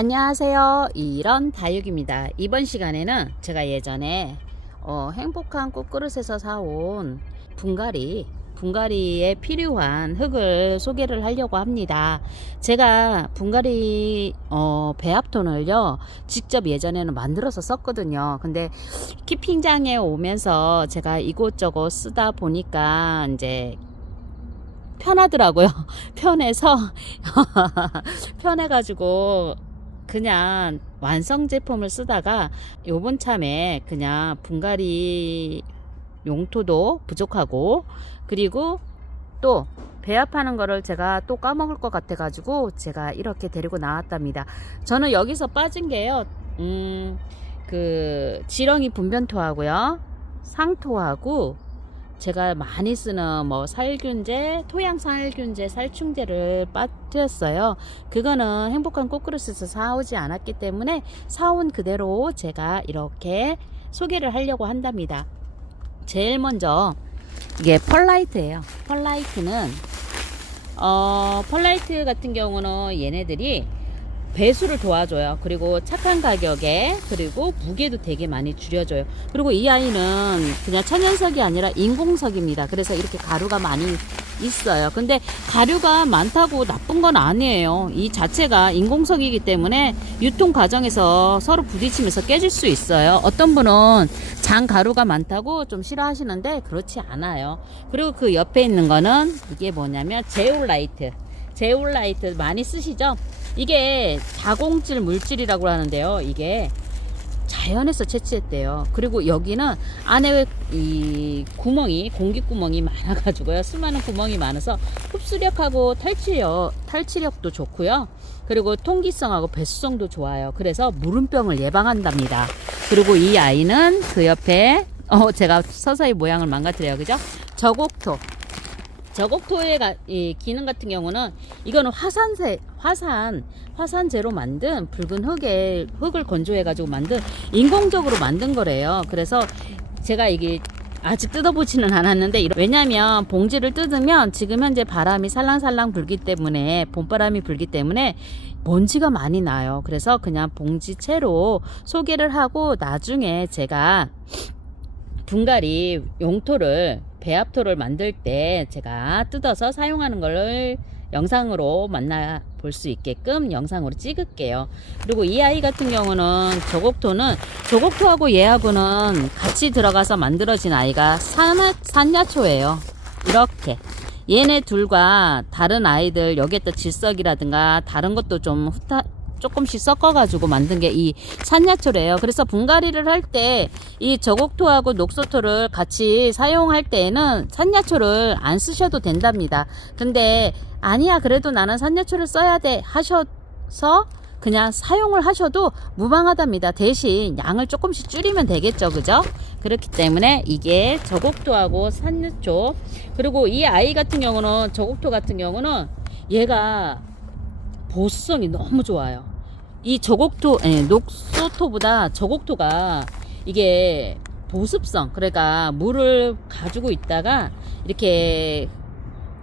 안녕하세요. 이런 다육입니다. 이번 시간에는 제가 예전에 행복한 꽃그릇에서 사온 분갈이에 필요한 흙을 소개를 하려고 합니다. 제가 분갈이 배합톤을요 직접 예전에는 만들어서 썼거든요. 근데 키핑장에 오면서 제가 이곳저곳 쓰다 보니까 이제 편하더라고요. 편해서 편해가지고 그냥 완성 제품을 쓰다가 요번 참에 그냥 분갈이 용토도 부족하고, 그리고 또 배합하는 거를 제가 또 까먹을 것 같아 가지고 제가 이렇게 데리고 나왔답니다. 저는 여기서 빠진 게요, 그 지렁이 분변토하고요, 상토하고, 제가 많이 쓰는 뭐 살균제, 토양 살균제, 살충제를 빠뜨렸어요. 그거는 행복한 꽃그릇에서 사오지 않았기 때문에 사온 그대로 제가 이렇게 소개를 하려고 한답니다. 제일 먼저 이게 펄라이트예요. 펄라이트 같은 경우는 얘네들이 배수를 도와줘요. 그리고 착한 가격에, 그리고 무게도 되게 많이 줄여줘요. 그리고 이 아이는 그냥 천연석이 아니라 인공석입니다. 그래서 이렇게 가루가 많이 있어요. 근데 가루가 많다고 나쁜 건 아니에요. 이 자체가 인공석이기 때문에 유통 과정에서 서로 부딪히면서 깨질 수 있어요. 어떤 분은 장 가루가 많다고 좀 싫어하시는데 그렇지 않아요. 그리고 그 옆에 있는 거는 이게 뭐냐면 제올라이트 많이 쓰시죠? 이게 다공질 물질이라고 하는데요, 이게 자연에서 채취했대요. 그리고 여기는 안에 이 공기 구멍이 많아가지고요, 수많은 구멍이 많아서 흡수력하고 탈취력도 좋고요, 그리고 통기성하고 배수성도 좋아요. 그래서 물음병을 예방한답니다. 그리고 이 아이는 그 옆에 제가 서서히 모양을 망가뜨려요, 그죠? 저곡토의 이 기능 같은 경우는, 이거는 화산재로 만든 붉은 흙을 건조해 가지고 만든 인공적으로 만든 거래요. 그래서 제가 이게 아직 뜯어보지는 않았는데, 왜냐면 봉지를 뜯으면 지금 현재 바람이 살랑살랑 불기 때문에, 봄바람이 불기 때문에 먼지가 많이 나요. 그래서 그냥 봉지채로 소개를 하고, 나중에 제가 분갈이 용토를, 배합토를 만들 때 제가 뜯어서 사용하는 걸 영상으로 만나볼 수 있게끔 영상으로 찍을게요. 그리고 이 아이 같은 경우는 저곡토하고 얘하고는 같이 들어가서 만들어진 아이가 산야초예요. 이렇게 얘네 둘과 다른 아이들, 여기에다 질석이라든가 다른 것도 좀 조금씩 섞어가지고 만든 게 이 산야초래요. 그래서 분갈이를 할 때 이 저곡토하고 녹소토를 같이 사용할 때에는 산야초를 안 쓰셔도 된답니다. 근데 아니야, 그래도 나는 산야초를 써야 돼 하셔서 그냥 사용을 하셔도 무방하답니다. 대신 양을 조금씩 줄이면 되겠죠, 그죠? 그렇기 때문에 이게 저곡토하고 산야초. 그리고 이 아이 같은 경우는, 저곡토 같은 경우는 얘가 보수성이 너무 좋아요. 이 녹소토보다 저곡토가 이게 보습성, 그러니까 물을 가지고 있다가 이렇게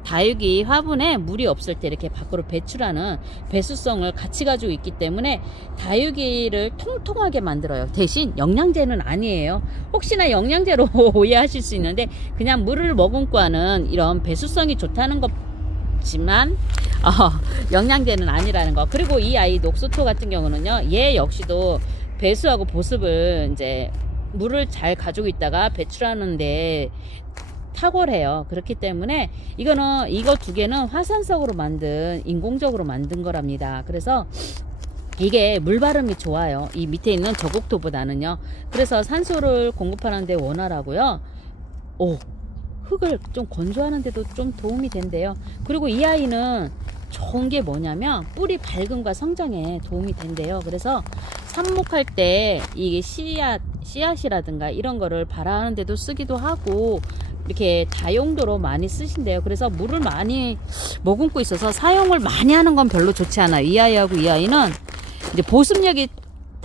다육이 화분에 물이 없을 때 이렇게 밖으로 배출하는 배수성을 같이 가지고 있기 때문에 다육이를 통통하게 만들어요. 대신 영양제는 아니에요. 혹시나 영양제로 오해하실 수 있는데, 그냥 물을 머금고하는 이런 배수성이 좋다는 것 지만 영양제는 아니라는 거. 그리고 이 아이 녹소토 같은 경우는요, 얘 역시도 배수하고 보습을, 이제 물을 잘 가지고 있다가 배출하는데 탁월해요. 그렇기 때문에 이거 두 개는 화산석으로 만든, 인공적으로 만든 거랍니다. 그래서 이게 물발음이 좋아요, 이 밑에 있는 저곡토보다는요. 그래서 산소를 공급하는데 원활하고요. 흙을 좀 건조하는데도 좀 도움이 된대요. 그리고 이 아이는 좋은 게 뭐냐면 뿌리 밝음과 성장에 도움이 된대요. 그래서 삽목할 때 이게 씨앗이라든가 이런 거를 발화하는 데도 쓰기도 하고, 이렇게 다용도로 많이 쓰신대요. 그래서 물을 많이 머금고 있어서 사용을 많이 하는 건 별로 좋지 않아요. 이 아이하고 이 아이는 이제 보습력이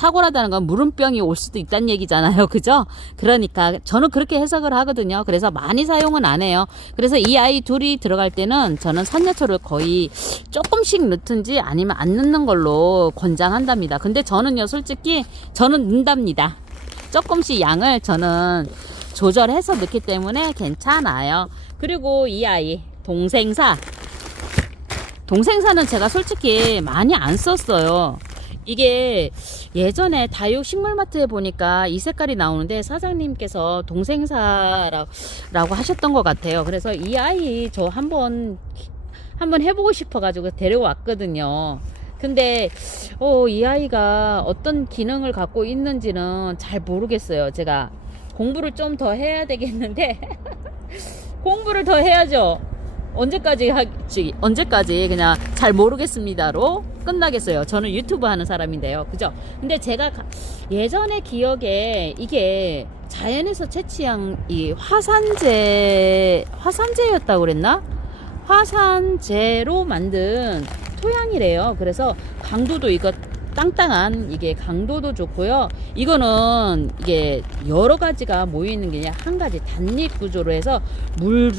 탁월하다는 건 물음병이 올 수도 있다는 얘기잖아요. 그죠? 그러니까 저는 그렇게 해석을 하거든요. 그래서 많이 사용은 안 해요. 그래서 이 아이 둘이 들어갈 때는 저는 산야초를 거의 조금씩 넣든지 아니면 안 넣는 걸로 권장한답니다. 근데 저는요, 솔직히 저는 넣는답니다. 조금씩 양을 저는 조절해서 넣기 때문에 괜찮아요. 그리고 이 아이 동생사는 제가 솔직히 많이 안 썼어요. 이게 예전에 다육 식물마트에 보니까 이 색깔이 나오는데 사장님께서 동생사라고 하셨던 것 같아요. 그래서 이 아이 저 한번 해보고 싶어가지고 데려왔거든요. 근데 이 아이가 어떤 기능을 갖고 있는지는 잘 모르겠어요. 제가 공부를 좀 더 해야 되겠는데 공부를 더 해야죠. 언제까지 그냥 잘 모르겠습니다로 끝나겠어요. 저는 유튜브 하는 사람인데요. 그죠? 근데 제가 예전에 기억에 이게 자연에서 채취한 이 화산재였다고 그랬나? 화산재로 만든 토양이래요. 그래서 강도도 이거 땅땅한 이게 강도도 좋고요. 이거는 이게 여러 가지가 모이는 게 아니라 한 가지 단립 구조로 해서 물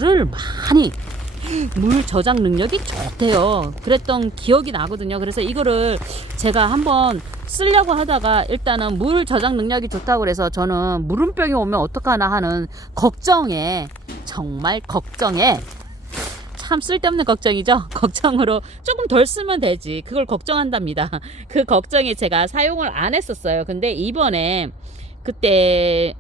저장 능력이 좋대요. 그랬던 기억이 나거든요. 그래서 이거를 제가 한번 쓰려고 하다가 일단은 물 저장 능력이 좋다고 그래서 저는 물음병이 오면 어떡하나 하는 정말 걱정에 참 쓸데없는 걱정이죠. 걱정으로 조금 덜 쓰면 되지. 그걸 걱정한답니다. 그 걱정에 제가 사용을 안 했었어요. 근데 이번에 그때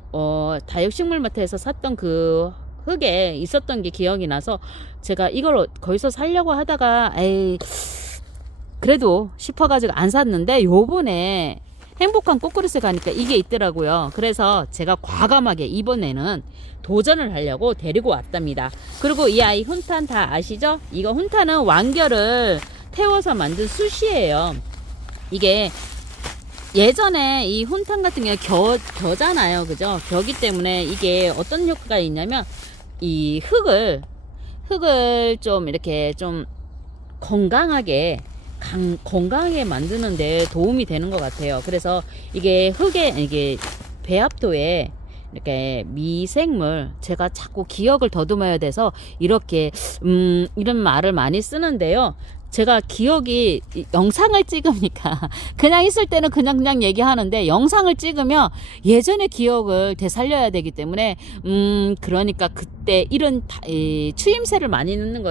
다육식물마트에서 샀던 그 흙에 있었던 게 기억이 나서 제가 이걸 거기서 살려고 하다가 그래도 싶어가지고 안 샀는데 요번에 행복한 꽃그릇에 가니까 이게 있더라고요. 그래서 제가 과감하게 이번에는 도전을 하려고 데리고 왔답니다. 그리고 이 아이 훈탄 다 아시죠? 이거 훈탄은 완결을 태워서 만든 숯이에요. 이게 예전에 이 훈탄 같은 경우는 겨잖아요. 그죠? 겨기 때문에 이게 어떤 효과가 있냐면 이 흙을 좀 이렇게 좀 건강하게 만드는데 도움이 되는 것 같아요. 그래서 이게 이게 배합도에 이렇게 미생물, 제가 자꾸 기억을 더듬어야 돼서 이렇게 이런 말을 많이 쓰는데요. 제가 기억이 영상을 찍으니까 그냥 있을 때는 그냥 얘기하는데 영상을 찍으면 예전의 기억을 되살려야 되기 때문에 그러니까 그때 이런 추임새를 많이 있는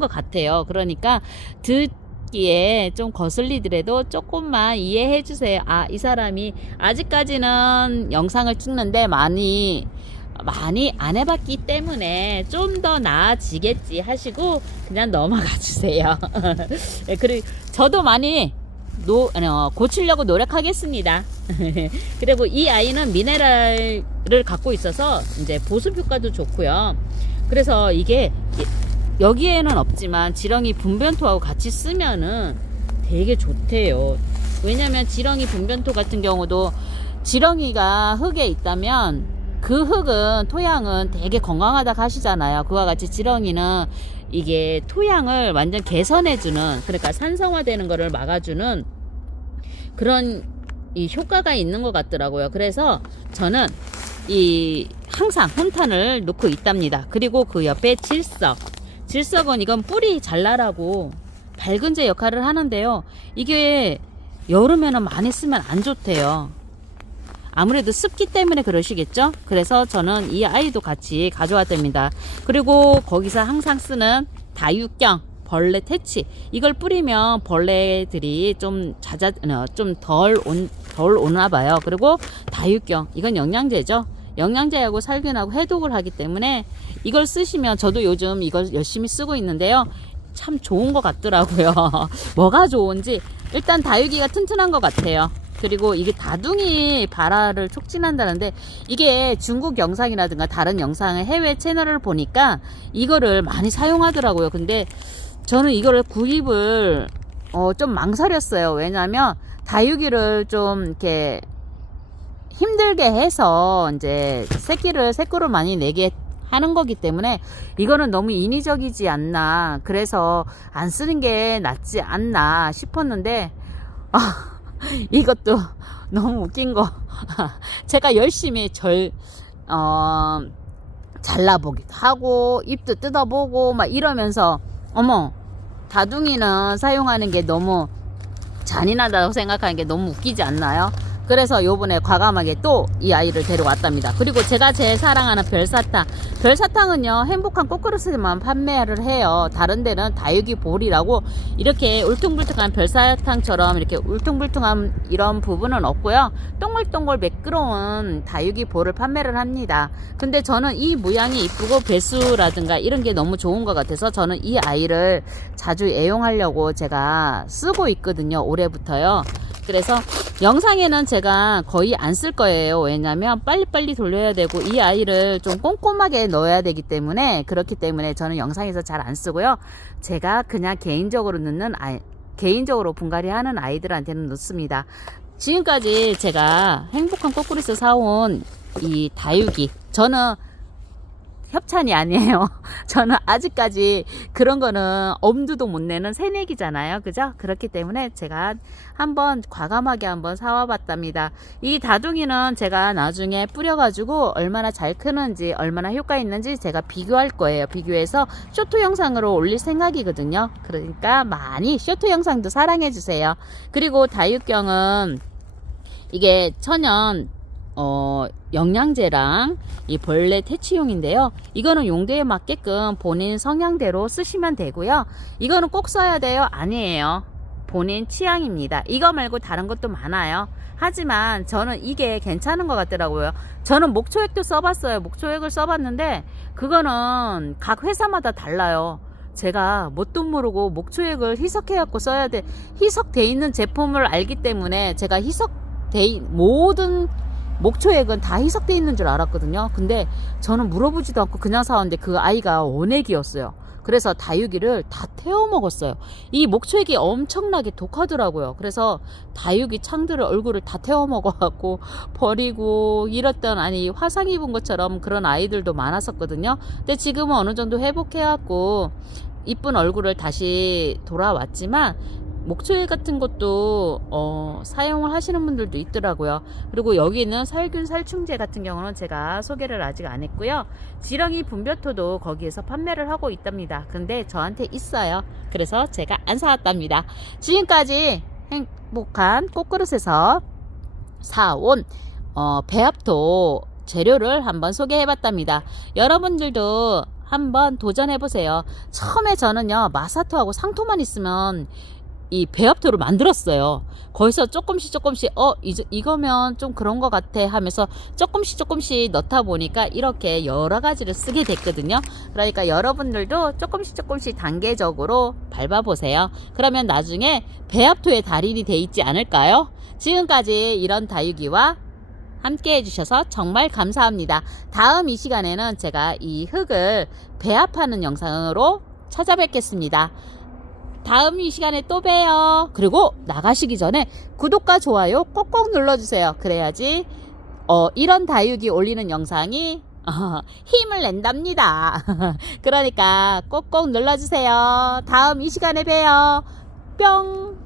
것 같아요. 그러니까 듣기에 좀 거슬리더라도 조금만 이해해 주세요. 이 사람이 아직까지는 영상을 찍는데 많이 안 해봤기 때문에 좀 더 나아지겠지 하시고 그냥 넘어가 주세요. 그리고 저도 많이 고치려고 노력하겠습니다. 그리고 이 아이는 미네랄을 갖고 있어서 이제 보습 효과도 좋고요. 그래서 이게 여기에는 없지만 지렁이 분변토하고 같이 쓰면은 되게 좋대요. 왜냐면 지렁이 분변토 같은 경우도 지렁이가 흙에 있다면 그 흙은 토양은 되게 건강하다고 하시잖아요. 그와 같이 지렁이는 이게 토양을 완전 개선해주는, 그러니까 산성화되는 거를 막아주는 그런 이 효과가 있는 것 같더라고요. 그래서 저는 항상 훈탄을 넣고 있답니다. 그리고 그 옆에 질석은 이건 뿌리 잘 나라고 밝은제 역할을 하는데요. 이게 여름에는 많이 쓰면 안 좋대요. 아무래도 습기 때문에 그러시겠죠. 그래서 저는 이 아이도 같이 가져왔답니다. 그리고 거기서 항상 쓰는 다육경 벌레 퇴치, 이걸 뿌리면 벌레들이 좀 덜 오나 봐요. 그리고 다육경, 이건 영양제죠. 영양제하고 살균하고 해독을 하기 때문에 이걸 쓰시면, 저도 요즘 이걸 열심히 쓰고 있는데요, 참 좋은 것 같더라고요. 뭐가 좋은지 일단 다육이가 튼튼한 것 같아요. 그리고 이게 다둥이 발화를 촉진한다는데, 이게 중국 영상이라든가 다른 영상을 해외 채널을 보니까 이거를 많이 사용하더라고요. 근데 저는 이거를 구입을 좀 망설였어요. 왜냐면 다육이를 좀 이렇게 힘들게 해서 이제 새꾸를 많이 내게 하는 거기 때문에 이거는 너무 인위적이지 않나, 그래서 안 쓰는 게 낫지 않나 싶었는데 이것도 너무 웃긴 거. 제가 열심히 잘라보기도 하고, 잎도 뜯어보고, 막 이러면서, 어머, 다둥이는 사용하는 게 너무 잔인하다고 생각하는 게 너무 웃기지 않나요? 그래서 요번에 과감하게 또 이 아이를 데려왔답니다. 그리고 제가 제일 사랑하는 별사탕. 별사탕은요, 행복한 꽃그릇에만 판매를 해요. 다른 데는 다육이 볼이라고 이렇게 울퉁불퉁한 별사탕처럼 이렇게 울퉁불퉁한 이런 부분은 없고요. 동글동글 매끄러운 다육이 볼을 판매를 합니다. 근데 저는 이 모양이 이쁘고 배수라든가 이런 게 너무 좋은 것 같아서 저는 이 아이를 자주 애용하려고 제가 쓰고 있거든요. 올해부터요. 그래서 영상에는 제가 거의 안 쓸 거예요. 왜냐면 빨리빨리 돌려야 되고 이 아이를 좀 꼼꼼하게 넣어야 되기 때문에, 그렇기 때문에 저는 영상에서 잘 안 쓰고요. 제가 그냥 개인적으로 개인적으로 분갈이 하는 아이들한테는 넣습니다. 지금까지 제가 행복한 꽃그릇에서 사온 이 다육이, 저는 협찬이 아니에요. 저는 아직까지 그런 거는 엄두도 못 내는 새내기잖아요. 그죠? 그렇기 때문에 제가 한번 과감하게 한번 사와 봤답니다. 이 다둥이는 제가 나중에 뿌려가지고 얼마나 잘 크는지, 얼마나 효과 있는지 제가 비교할 거예요. 비교해서 쇼트 영상으로 올릴 생각이거든요. 그러니까 많이 쇼트 영상도 사랑해 주세요. 그리고 다육경은 이게 천연 영양제랑 이 벌레 퇴치용인데요. 이거는 용도에 맞게끔 본인 성향대로 쓰시면 되고요. 이거는 꼭 써야 돼요? 아니에요. 본인 취향입니다. 이거 말고 다른 것도 많아요. 하지만 저는 이게 괜찮은 것 같더라고요. 저는 목초액도 써봤어요. 목초액을 써봤는데 그거는 각 회사마다 달라요. 제가 뭣도 모르고 목초액을 희석해갖고 써야 돼. 희석돼 있는 제품을 알기 때문에 제가 모든 목초액은 다 희석돼 있는 줄 알았거든요. 근데 저는 물어보지도 않고 그냥 사왔는데 그 아이가 원액이었어요. 그래서 다육이를 다 태워 먹었어요. 이 목초액이 엄청나게 독하더라고요. 그래서 다육이 창들을 얼굴을 다 태워 먹어갖고 버리고 이랬던, 아니 화상 입은 것처럼 그런 아이들도 많았었거든요. 근데 지금은 어느 정도 회복해갖고 이쁜 얼굴을 다시 돌아왔지만 목초액 같은 것도 사용을 하시는 분들도 있더라고요. 그리고 여기는 살균 살충제 같은 경우는 제가 소개를 아직 안 했고요. 지렁이 분벼토도 거기에서 판매를 하고 있답니다. 근데 저한테 있어요. 그래서 제가 안 사왔답니다. 지금까지 행복한 꽃그릇에서 사온 배합토 재료를 한번 소개해봤답니다. 여러분들도 한번 도전해보세요. 처음에 저는요, 마사토하고 상토만 있으면 이 배합토를 만들었어요. 거기서 조금씩 이거면 좀 그런 것 같아 하면서 조금씩 넣다 보니까 이렇게 여러 가지를 쓰게 됐거든요. 그러니까 여러분들도 조금씩 단계적으로 밟아보세요. 그러면 나중에 배합토의 달인이 돼 있지 않을까요? 지금까지 이런 다육이와 함께 해주셔서 정말 감사합니다. 다음 이 시간에는 제가 이 흙을 배합하는 영상으로 찾아뵙겠습니다. 다음 이 시간에 또 봬요. 그리고 나가시기 전에 구독과 좋아요 꼭꼭 눌러주세요. 그래야지 이런 다육이 올리는 영상이 힘을 낸답니다. 그러니까 꼭꼭 눌러주세요. 다음 이 시간에 봬요. 뿅.